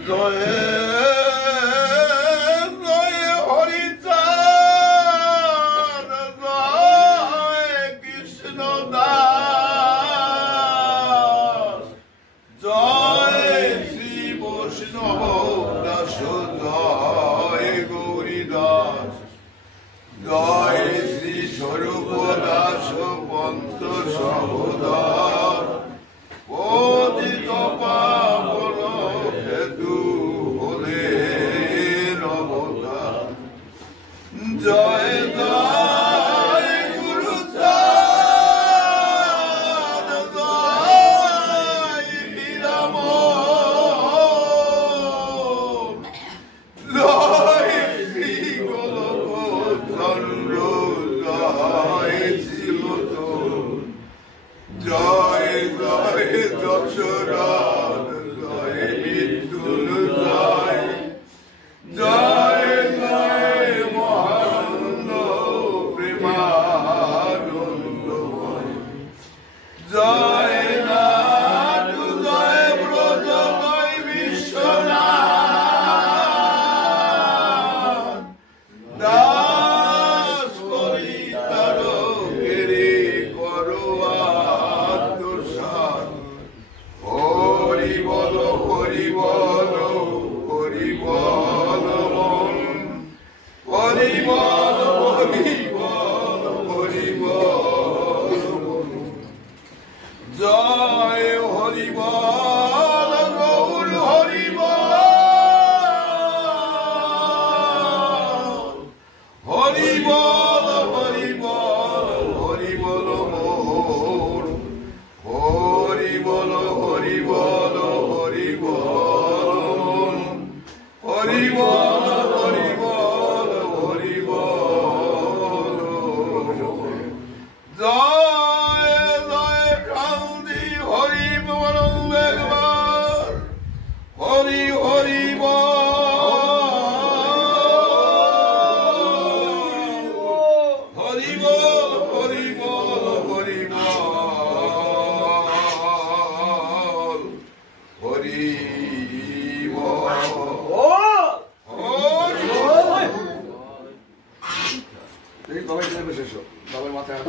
জয় জয় হরিচাঁদ জয় কৃষ্ণ দাস জয় শ্রী বৈষ্ণব দাস জয় গৌরী দাস জয় শ্রী স্বরূপ দাস পন্থ সহোদর পতিত পাবন হেতু হলে নবদান জয় জয় গুরুচাঁদ জয় হীরামন জয় শ্রী গোলকচন্দ্র জয় শ্রীলোচন জয় জয় দশরথ জয় বিদ্যুৎ জয় জয় জয় মহানন্দ প্রেমানন্দময় জয় নাথ জয় ব্রজ জয় বিশ্বনাথ দাস করি তারকেরে করোয়ার দোষান হরি বল হরি বল হরি বল মন হরি বল হরি বল হরি বল মন জয় হরি বল গৌর হরি বল হরি বল হরি বল হরি বল মোর হরি বল হরি বল হরি বল হরি বল হরি বল হরি বল জয় জয় শান্তি হরি বল একবার হরি হরি হরি বল হরি বল হরি বল হরি বল বাবাই শেষ বাবার মাথায়